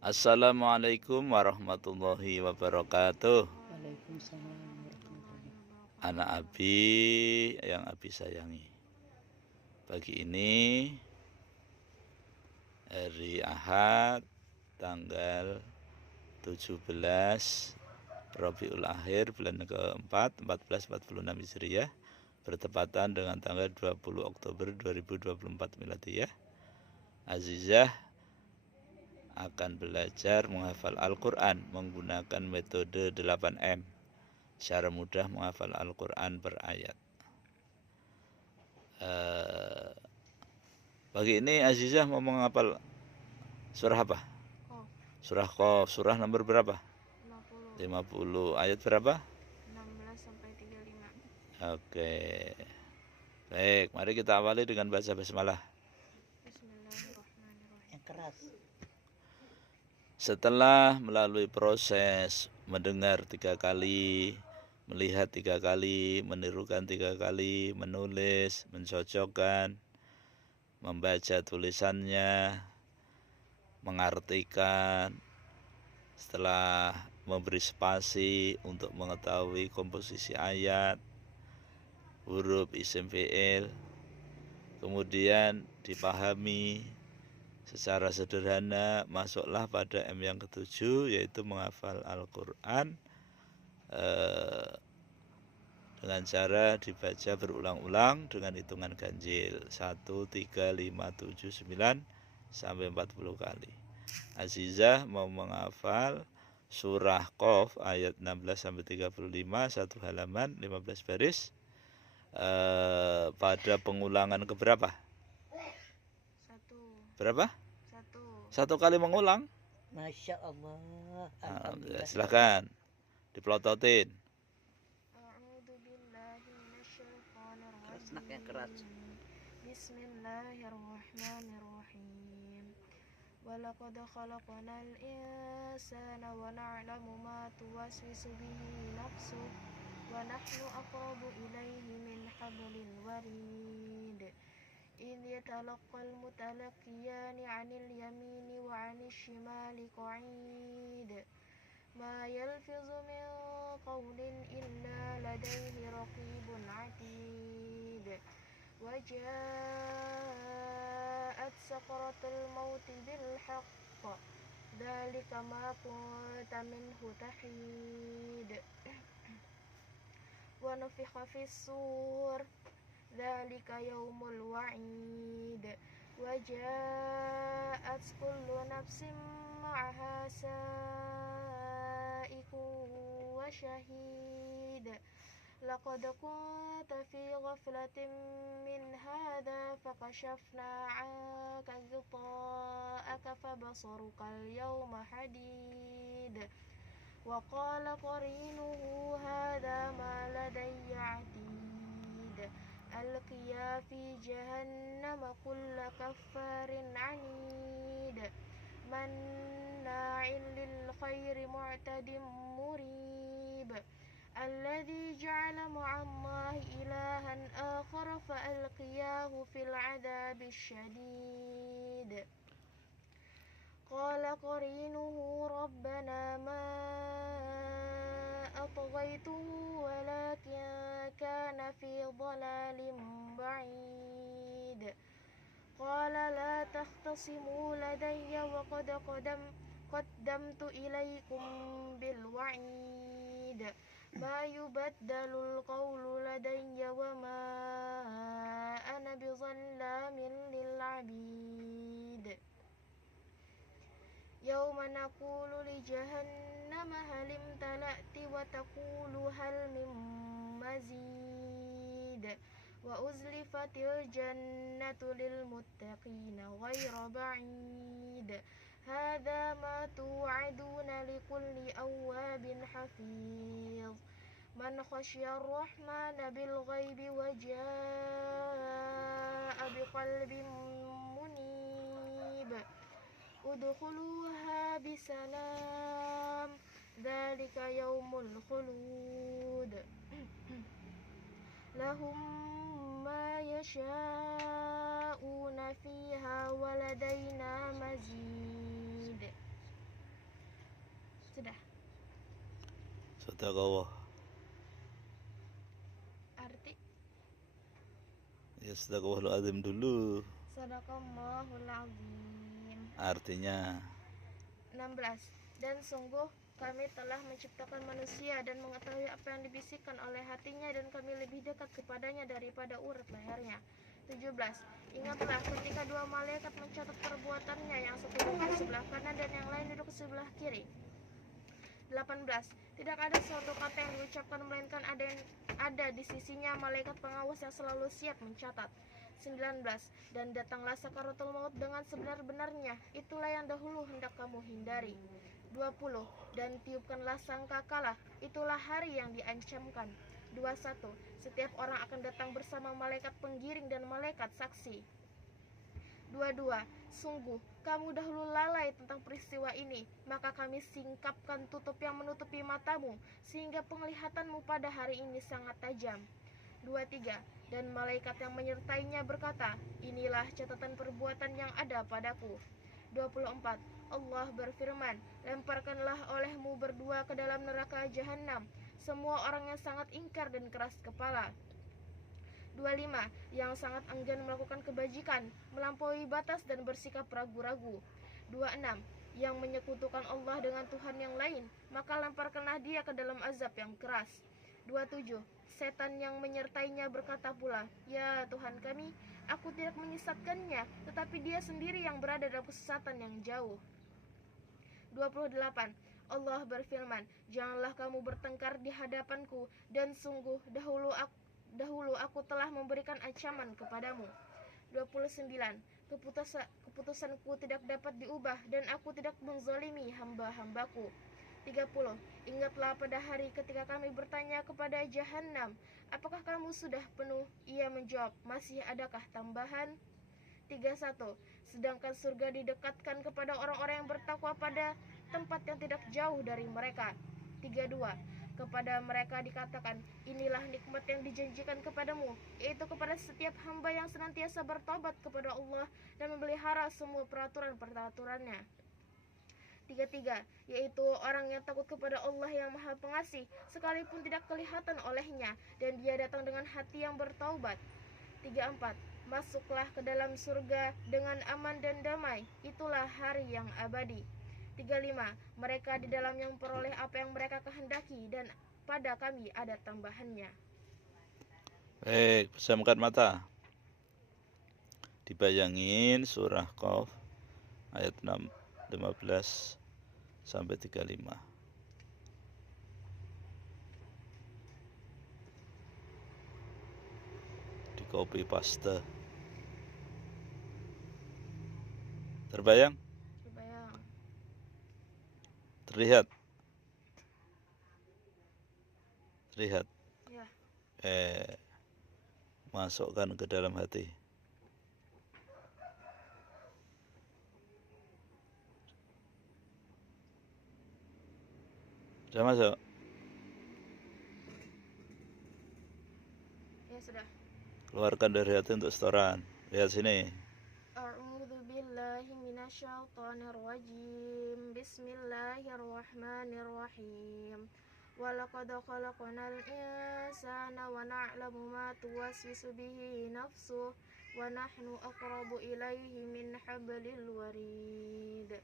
Assalamualaikum warahmatullahi wabarakatuh. Waalaikumsalam warahmatullahi wabarakatuh. Anak Abi yang Abi sayangi, pagi ini hari Ahad tanggal 17 Rabiul Akhir bulan keempat 1446 Hijriah bertepatan dengan tanggal 20 Oktober 2024 Miladiyah. Azizah akan belajar menghafal Al-Quran menggunakan metode 8M. Secara mudah menghafal Al-Quran per ayat. Pagi ini Azizah mau menghafal surah apa? Qaf Surah Qaf. Surah nomor berapa? 50 50. Ayat berapa? 16 sampai 35. Oke. Baik, mari kita awali dengan baca basmalah. Bismillahirrahmanirrahim. Yang keras. Setelah melalui proses mendengar 3 kali, melihat 3 kali, menirukan 3 kali, menulis, mencocokkan, membaca tulisannya, mengartikan, setelah memberi spasi untuk mengetahui komposisi ayat, huruf isim fi'il, kemudian dipahami secara sederhana, masuklah pada M yang ketujuh, yaitu menghafal Al-Quran dengan cara dibaca berulang-ulang dengan hitungan ganjil 1, 3, 5, 7, 9 sampai 40 kali. Azizah mau menghafal surah Qaf ayat 16 sampai 35, satu halaman 15 baris, pada pengulangan keberapa? Berapa? Satu kali mengulang. Masya Allah. Alhamdulillah. Silahkan dipelototin. A'udzu billahi minasyaitonir Keras, nak yang keras. rajim. Bismillahirrahmanirrahim. Walaqad khalaqnal insana wa na'lamu ma tuwaswisu bihi nafsuhu wa nahnu aqrabu ilayhi min hablil warid. إذ يتلقى المتلقيان عن اليمين وعن الشمال قعيد ما يلفظ من قول إلا لديه رقيب عتيد وجاءت سكرة الموت بالحق ذلك ما كنت منه تحيد ونفخ في الصور ذلك يوم الوعيد وجاءت كل نفس معها سائق وشهيد لقد كنت في غفلة من هذا فكشفنا عنك غطاءك فبصرك اليوم حديد وقال قرينه هذا ما لدي عتيد ألقيا في جهنم كل كفار عنيد مناع للخير معتد مريب الذي جعل مع الله إلها آخر فألقياه في العذاب الشديد قال قرينه ربنا ما أطغيته ولكن كان في ضلال بعيد قال لا تختصموا لدي وقد قدمت إليكم بالوعيد ما يبدل القول لدي وما أنا بظلام للعبيد يوم نقول لجهنم هل امتلأت وتقول هل من مزيد وأزلفت الجنة للمتقين غير بعيد هذا ما توعدون لكل أواب حفيظ من خشي الرحمن بالغيب وجاء بقلب منيب ادخلوها بسلام ذلك يوم الخلود لهم ما يشاءون فيها ولدينا مزيد Sadaqallah. Arti Ya sadaqallahul azim dulu. Sadaqallahul azim. Artinya 16. Dan sungguh kami telah menciptakan manusia dan mengetahui apa yang dibisikkan oleh hatinya, dan kami lebih dekat kepadanya daripada urat lehernya. 17. Ingatlah ketika dua malaikat mencatat perbuatannya, yang satu duduk di sebelah kanan dan yang lain duduk di sebelah kiri. 18. Tidak ada suatu kata yang diucapkan melainkan ada di sisinya malaikat pengawas yang selalu siap mencatat. 19. Dan datanglah sakaratul maut dengan sebenar-benarnya, itulah yang dahulu hendak kamu hindari. 20. Dan tiupkanlah sangkakala, itulah hari yang diancamkan. 21. Setiap orang akan datang bersama malaikat penggiring dan malaikat saksi. 22. Sungguh kamu dahulu lalai tentang peristiwa ini, maka kami singkapkan tutup yang menutupi matamu, sehingga penglihatanmu pada hari ini sangat tajam. 23. Dan malaikat yang menyertainya berkata, inilah catatan perbuatan yang ada padaku. 24. Allah berfirman, lemparkanlah olehmu berdua ke dalam neraka jahanam semua orang yang sangat ingkar dan keras kepala. 25. Yang sangat enggan melakukan kebajikan, melampaui batas dan bersikap ragu-ragu. 26. Yang menyekutukan Allah dengan Tuhan yang lain, maka lemparkanlah dia ke dalam azab yang keras. 27. Setan yang menyertainya berkata pula, ya Tuhan kami, aku tidak menyesatkannya, tetapi dia sendiri yang berada dalam kesesatan yang jauh. 28. Allah berfirman, janganlah kamu bertengkar di hadapanku, dan sungguh dahulu aku telah memberikan ancaman kepadamu. 29. Keputusanku tidak dapat diubah, dan aku tidak menzalimi hamba-hambaku. 30. Ingatlah pada hari ketika kami bertanya kepada jahanam, apakah kamu sudah penuh? Ia menjawab, masih adakah tambahan? 31. Sedangkan surga didekatkan kepada orang-orang yang bertakwa pada tempat yang tidak jauh dari mereka. 32. Kepada mereka dikatakan, inilah nikmat yang dijanjikan kepadamu, yaitu kepada setiap hamba yang senantiasa bertobat kepada Allah dan memelihara semua peraturan-peraturannya. 33. Yaitu orang yang takut kepada Allah yang Maha Pengasih, sekalipun tidak kelihatan olehnya, dan dia datang dengan hati yang bertaubat. 34. Masuklah ke dalam surga dengan aman dan damai, itulah hari yang abadi. 35. Mereka di dalamnya memperoleh apa yang mereka kehendaki, dan pada kami ada tambahannya. baik, pejamkan mata. Dibayangin surah Qaf ayat 15 sampai 35. Di copy paste. Terbayang? Terbayang. Terlihat? Terlihat? Ya. Masukkan ke dalam hati. Sudah masuk? Ya sudah. Keluarkan dari hati untuk setoran. Lihat sini. A'udzu billahi minasyaitonir rajim. Bismillahirrahmanirrahim. Walaqad khalaqnal insana wa na'lamu ma tuwaswisu bihi nafsuhu wa nahnu aqrabu ilaihi min hablil warid.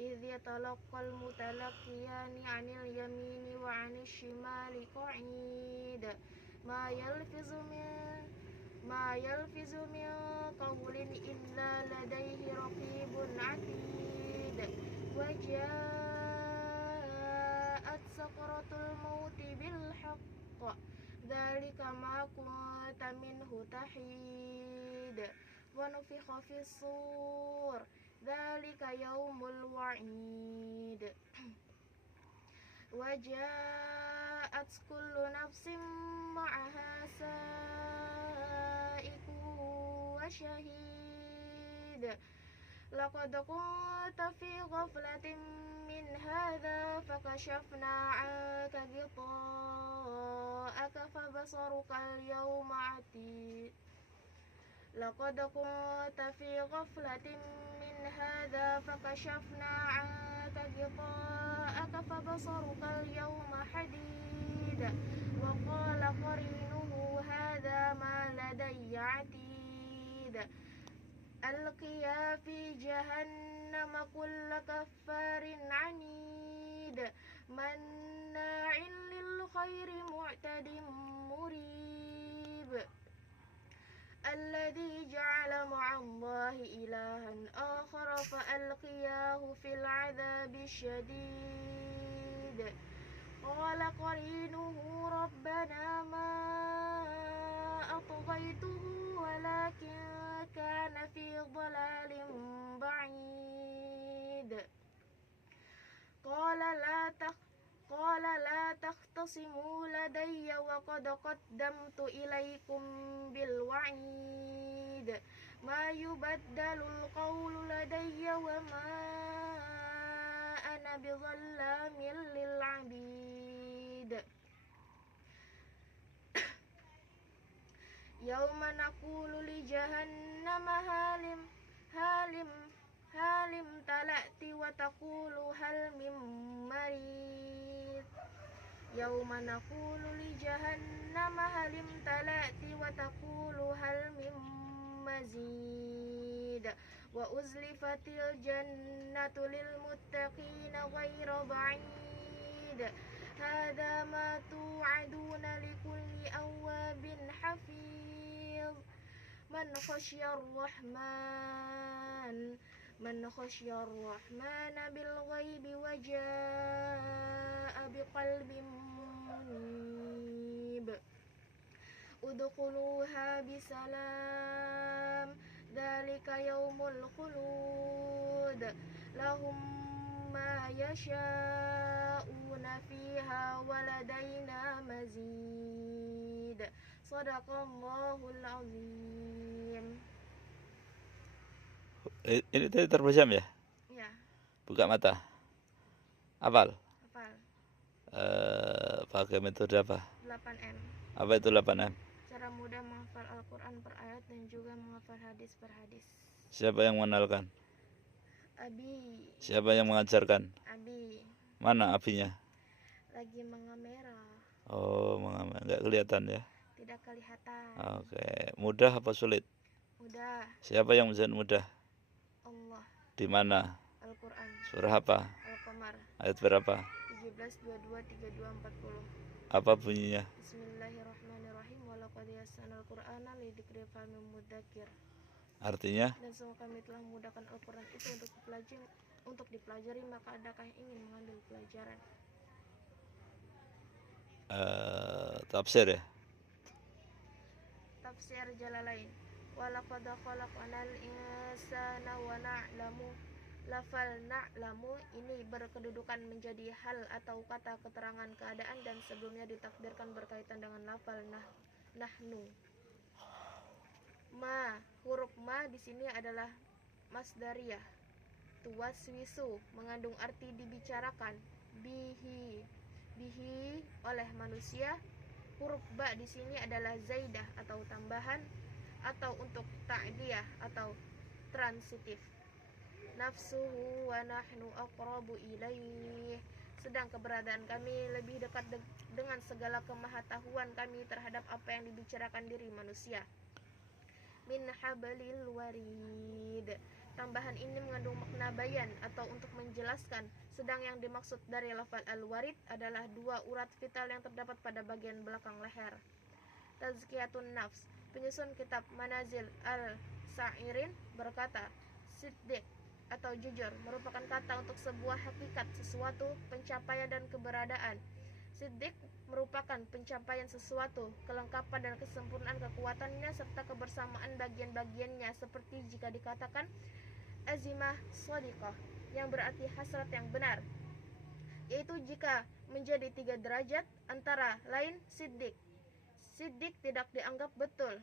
إذ يتلقى المتلقيان عن اليمين وعن الشمال قعيد ما يلفظ من قول إلا لديه رقيب عتيد وجاءت سكرة الموت بالحق ذلك ما كنت منه تحيد ونفخ في الصور ذلك يوم الوعيد وجاءت كل نفس معها سائق وشهيد لقد كنت في غفلة من هذا فكشفنا عنك غطاءك فبصرك اليوم حديد لقد كنت في غفلة من هذا فكشفنا عنك غطاءك فبصرك اليوم حديد وقال قرينه هذا ما لدي عتيد ألقيا في جهنم كل كفار عنيد مناع للخير معتد مريب الذي جعل مع الله إلها آخر فألقياه في العذاب الشديد قال قرينه ربنا ما أطغيته ولكن كان في ضلال بعيد قال لا تختصموا لدي وقد قدمت إليكم بالوعيد ما يبدل القول لدي وما أنا بظلام للعبيد يوم نقول لجهنم هل امتلأت وتقول هل من مريض يوم نقول لجهنم هل امتلأت وتقول هل من مزيد وأزلفت الجنة للمتقين غير بعيد هذا ما توعدون لكل أواب حفيظ من خشي الرحمن بالغيب وجاء بقلب منيب ادخلوها بسلام ذلك يوم الخلود لهم ما يشاءون فيها ولدينا مزيد صدق الله العظيم. Ini tadi terpejam ya? Ya, Buka mata. Hafal. hafal. Pakai metode apa? 8M. Apa itu 8M? Cara mudah menghafal Al-Quran per ayat dan juga menghafal hadis per hadis. Siapa yang mengenalkan? Abi. Siapa yang mengajarkan? Abi. Mana abinya? Lagi mengamera. Oh, mengamen. Nggak kelihatan ya? Tidak kelihatan. Oke. Mudah apa sulit? Mudah. Siapa yang menjadi mudah? Allah. Di mana? Al-Quran. Surah apa? Al-Qamar. Ayat berapa? 17, 22, 32, 40. Apa bunyinya? Bismillahirrahmanirrahim. Walaqad yassarnal Qur'ana lidzikri famin mudzakir. Artinya? Dan sungguh kami telah memudahkan Al-Quran itu untuk dipelajari, maka adakah yang ingin mengambil pelajaran? Tafsir ya? Tafsir Jalalain. Walaqad khalaqnal insana wa na'lamu. Lafal na'lamu ini berkedudukan menjadi hal atau kata keterangan keadaan dan sebelumnya ditakdirkan berkaitan dengan lafal nahnu. Ma, huruf ma di sini adalah masdariyah. Tuwaswisu mengandung arti dibicarakan. Bihi oleh manusia. Huruf ba di sini adalah zaidah atau tambahan atau untuk ta'diyah atau transitif. Nafsuhu wa nahnu aqrabu ilaih. Sedang keberadaan kami lebih dekat dengan segala kemahatauan kami terhadap apa yang dibicarakan diri manusia. Min hablil warid. Tambahan ini mengandung makna bayan atau untuk menjelaskan, sedang yang dimaksud dari lafal al-warid adalah dua urat vital yang terdapat pada bagian belakang leher. Tazkiyatun Nafs. Penyusun kitab Manazil al-Sa'irin berkata, siddiq atau jujur merupakan kata untuk sebuah hakikat, sesuatu, pencapaian dan keberadaan. Siddiq merupakan pencapaian sesuatu, kelengkapan dan kesempurnaan kekuatannya serta kebersamaan bagian-bagiannya, seperti jika dikatakan azimah shadiqah yang berarti hasrat yang benar, yaitu jika menjadi 3 derajat antara lain siddiq. Siddiq tidak dianggap betul.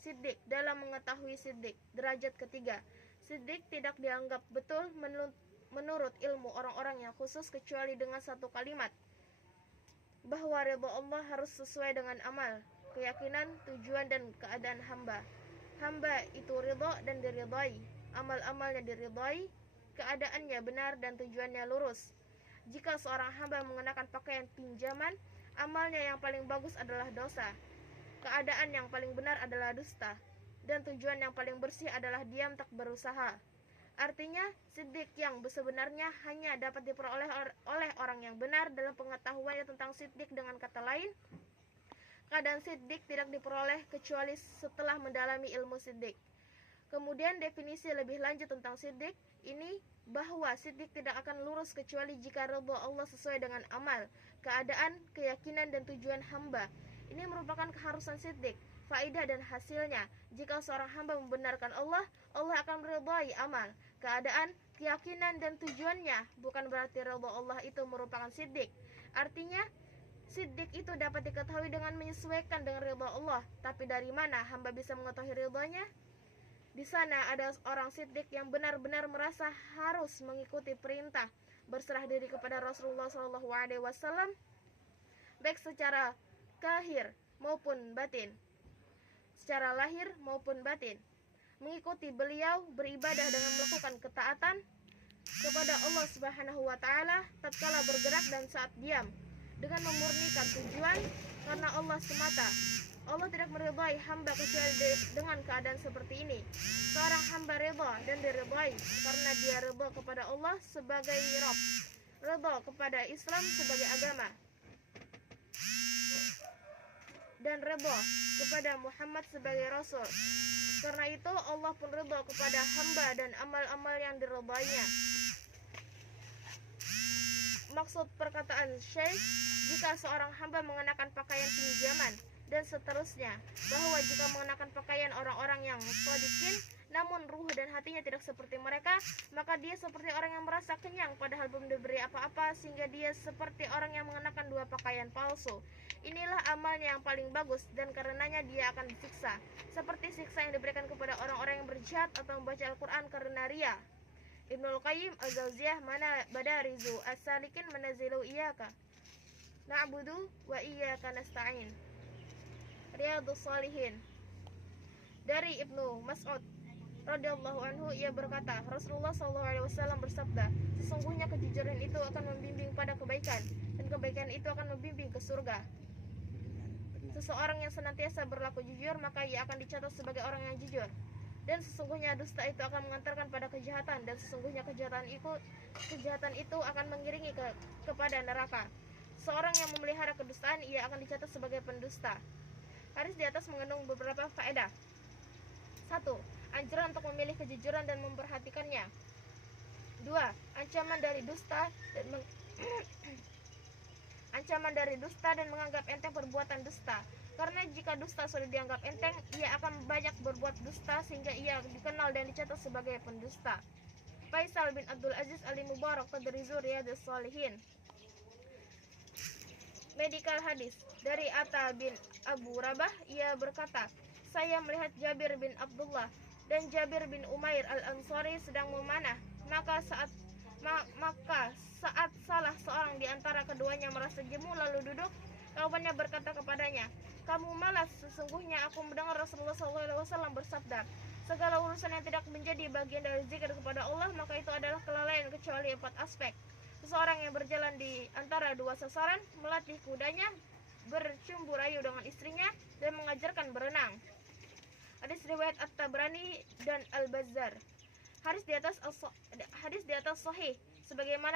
Siddiq dalam mengetahui siddiq, derajat ketiga. Siddiq tidak dianggap betul menurut ilmu orang-orang yang khusus kecuali dengan satu kalimat, bahwa ridha Allah harus sesuai dengan amal, keyakinan, tujuan dan keadaan hamba. Hamba itu ridha dan diridhai, amal-amalnya diridhai, keadaannya benar dan tujuannya lurus. Jika seorang hamba mengenakan pakaian pinjaman Amalnya yang paling bagus adalah dosa. Keadaan yang paling benar adalah dusta. Dan tujuan yang paling bersih adalah diam tak berusaha. Artinya, siddiq yang sebenarnya hanya dapat diperoleh oleh orang yang benar dalam pengetahuannya tentang siddiq. Dengan kata lain, keadaan siddiq tidak diperoleh kecuali setelah mendalami ilmu siddiq. Kemudian definisi lebih lanjut tentang siddiq ini bahwa siddiq tidak akan lurus kecuali jika ridha Allah sesuai dengan amal, keadaan, keyakinan dan tujuan hamba. Ini merupakan keharusan siddiq. Faidah dan hasilnya, jika seorang hamba membenarkan Allah, Allah akan meridhai amal, keadaan, keyakinan dan tujuannya. Bukan berarti ridha Allah itu merupakan siddiq. Artinya, siddiq itu dapat diketahui dengan menyesuaikan dengan ridha Allah. Tapi dari mana hamba bisa mengetahui ridhanya? Di sana ada orang siddiq yang benar-benar merasa harus mengikuti perintah, berserah diri kepada Rasulullah SAW, baik secara lahir maupun batin, secara lahir maupun batin, mengikuti beliau, beribadah dengan melakukan ketaatan kepada Allah Subhanahu wa taala tatkala bergerak dan saat diam, dengan memurnikan tujuan karena Allah semata. Allah tidak meridhai hamba kecuali dengan keadaan seperti ini. Seorang hamba ridha dan diridhai karena dia ridha kepada Allah sebagai Rabb, ridha kepada Islam sebagai agama, dan ridha kepada Muhammad sebagai Rasul. Karena itu Allah pun ridha kepada hamba dan amal-amal yang diridhainya. Maksud perkataan Syekh, jika seorang hamba mengenakan pakaian pinjaman dan seterusnya, bahwa jika mengenakan pakaian orang-orang yang shadiqin, namun ruh dan hatinya tidak seperti mereka, maka dia seperti orang yang merasa kenyang padahal belum diberi apa-apa, sehingga dia seperti orang yang mengenakan dua pakaian palsu. Inilah amalnya yang paling bagus, dan karenanya dia akan disiksa, seperti siksa yang diberikan kepada orang-orang yang berjihad atau membaca Al-Quran karena ria. Ibnul Qayyim Al-Jauziyah mana badarizu as-salikin manazilu iyaka na'budu wa iyyaka nasta'in. Riyadhus Shalihin. Dari Ibnu Mas'ud radhiyallahu anhu, ia berkata, Rasulullah SAW bersabda, sesungguhnya kejujuran itu akan membimbing pada kebaikan, dan kebaikan itu akan membimbing ke surga. Seseorang yang senantiasa berlaku jujur, maka ia akan dicatat sebagai orang yang jujur. Dan sesungguhnya dusta itu akan mengantarkan pada kejahatan, dan sesungguhnya kejahatan itu akan mengiringi kepada neraka. Seorang yang memelihara kedustaan, ia akan dicatat sebagai pendusta. Hadis di atas mengandung beberapa faedah. 1. Anjuran untuk memilih kejujuran dan memperhatikannya. 2. Ancaman dari dusta dan menganggap enteng perbuatan dusta. Karena jika dusta sudah dianggap enteng, ia akan banyak berbuat dusta sehingga ia dikenal dan dicatat sebagai pendusta. Faisal bin Abdul Aziz Al-Mubarak Tadrizu Riyadhus Shalihin. Medical hadis dari Atta bin Abu Rabah, ia berkata, saya melihat Jabir bin Abdullah dan Jabir bin Umair al-Ansari sedang memanah, maka saat salah seorang di antara keduanya merasa jemu lalu duduk, kawannya berkata kepadanya, kamu malas, sesungguhnya aku mendengar Rasulullah SAW bersabda, segala urusan yang tidak menjadi bagian dari zikir kepada Allah, maka itu adalah kelalaian kecuali 4 aspek. Seseorang yang berjalan di antara dua sasaran, melatih kudanya, bercumbu rayu dengan istrinya, dan mengajarkan berenang. Hadis riwayat At-Tabrani dan Al-Bazzar. Hadis di atas sahih sebagaimana